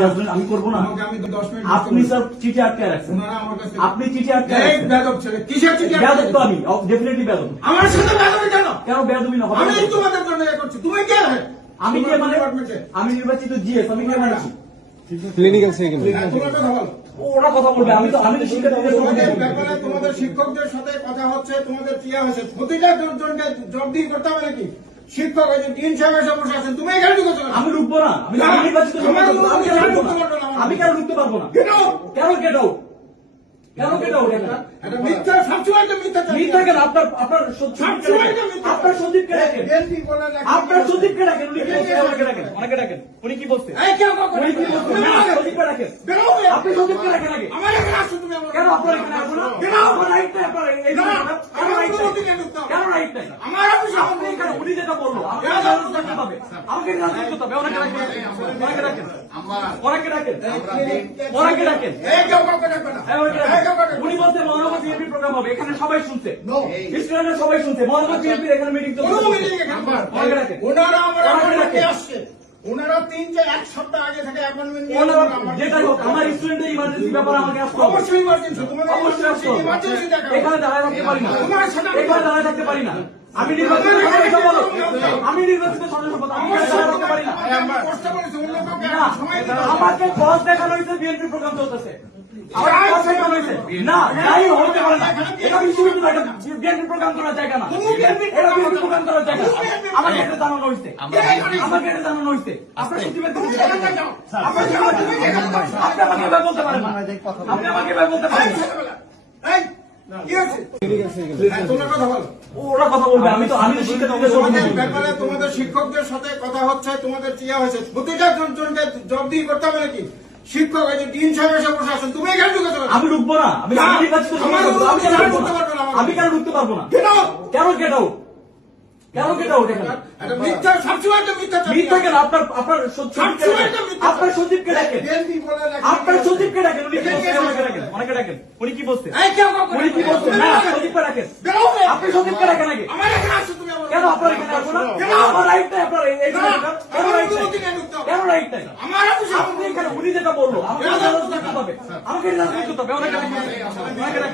Judgement আমি করব না। আমাকে আমি 10 মিনিট আপনি স্যার চিঠি আটকে রাখছেন। ওনারা আমার কাছে আপনি চিঠি আটকে এই রাখছেন। বেদব ছেলে কিসের চিঠি আটকে বেয়াদব তো আমি ডেফিনেটলি বেয়াদব। আমার সাথে বেদবি কেন? কেন বেয়াদবি না? আমি তোমাদের জন্য করছি। তুমি কে? আমি কে মানে? আমি নির্বাচিত জিএস আমি কে মানছি? ক্লিনিক্যাল সেকেন্ড তোমার কথা বলো। ওরা কথা বলবে আমি তো আমি তো শিক্ষার্থীদের তোমাদের কথা বলব। ব্যাপারে তোমাদের শিক্ষকদের সাথে কথা হচ্ছে তোমাদের ক্রিয়া হচ্ছে। প্রতিটা জনকে জবাবদিহি করতে হবে নাকি? শিক্ষক এই যে দিন সাহেব বসে আছেন তুমি এখানে ঢুকেছো আমি ঢুকবো না আমি নির্বাচিত আমি কেন ঢুকতে পারব না। কেন! কেন কেন কেন কেন এটা মিথ্যা সবসময় তো মিথ্যা মিথ্যা কেন আপনার আপনার সবসময় তো মিথ্যা। আপনার সচিবকে ডাকেন বিএনপি বলে নাকি- আপনার সচিবকে ডাকেন উনি কি বলছে আমাকে ডাকেন অনেকে ডাকেন উনি কি বলছে এই কেউ কাউকে উনি কি ডাকবে না। বলছে তুমি না, আমাকে- সচিবকে ডাকেন আপনি সচিবকে ডাকেন আগে আমার এখানে আসছো তুমি আমার- কেন আপনার এখানে আসব কেন? আমার রাইট নাই আপনার এই- এই না, জায়গাটা? কেন রাইট নাই? অনুমতি নেই ঢুকতে হবে। কেন রাইট নাই আমার অফিসে আপনি এখানে উনি যেটা বলল আমাকে ওনাকে ডাকেন। ওনাকে ডাকেন। ওনাকে ডাকেন। ওনাকে ডাকেন। এই কেউ কাউকে ডাকবে না। হ্যাঁ, উনি বলছে মহানগর বিএনপি প্রোগ্রাম হবে এখানে সবাই শুনছে। No. সবাই শুনছে। মহানগর বিএনপির এখানে মিটিং চলছে। ওনাকে ডাকেন। ওনারা আমার আসছে। ওনারা তিন যে এক সপ্তাহ আগে থেকে অ্যাপয়েন্টমেন্ট নিয়ে যেটা হোক আমার স্টুডেন্টের ইমার্জেন্সি ব্যাপার আমাকে আসতে হবে। অবশ্যই ইমার্জেন্সি তোমাদের অবশ্যই হবে। দেখা এখানে দাঁড়ায় থাকতে পারি না। তোমার সাথে এখানে দাঁড়ায় থাকতে পারি না। আমি নির্বাচিত আমি নির্বাচিত সদস্য বলো। আমি দাঁড়ায় থাকতে পারি না। আমাকে বস দেখানো হয়েছে বিএনপি প্রোগ্রাম চলতেছে। না যাই হতে পারে না। এটা বিএনপি প্রোগ্রাম করার জায়গা না। এটা বিএনপি প্রোগ্রাম করার জায়গা আমাকে এটা জানানো হয়েছে। আমাকে এটা জানানো হয়েছে। আপনার সচিবের। আপনি আমাকে বলতে পারেন না। আপনি আমাকে বলতে পারেন তোমাদের ব্যাপারে তোমাদের শিক্ষকদের সাথে কথা হচ্ছে তোমাদের ক্রিয়া হয়েছে। প্রতিটা জনকে জবাবদিহি করতে হবে নাকি? শিক্ষক যে দিন বসে আছেন তুমি এখানে ঢুকেছো কেন? আমি ঢুকবো না আমি আমি সদস্য, কেন? ঢুকতে পারবে না। আমি কেন ঢুকতে পারব না? কেন গেট আউট কেন গেট আউট মিথ্যা কেন? আপনার আপনার। আপনার সচিবকে ডাকেন। আপনার সচিবকে ডাকেন উনি কি? ডাকেন ওনাকে ডাকেন। উনি কি বলছে? এই কেউ উনি কি ডাকবে না। বলছে? তুমি না আমাকে- সচিবকে ডাকেন। আপনি সচিবকে ডাকেন আগে আমার এখানে আসছো তুমি আমার- কেন আপনার এখানে আসব না কেন? আমার রাইট নাই আপনার এই- আমার রাইট নাই। কেন রাইট নাই আমার আপনি এখানে উনি যেটা বলল আমাকে জানাতে হবে। আমাকে জানাতে হবে।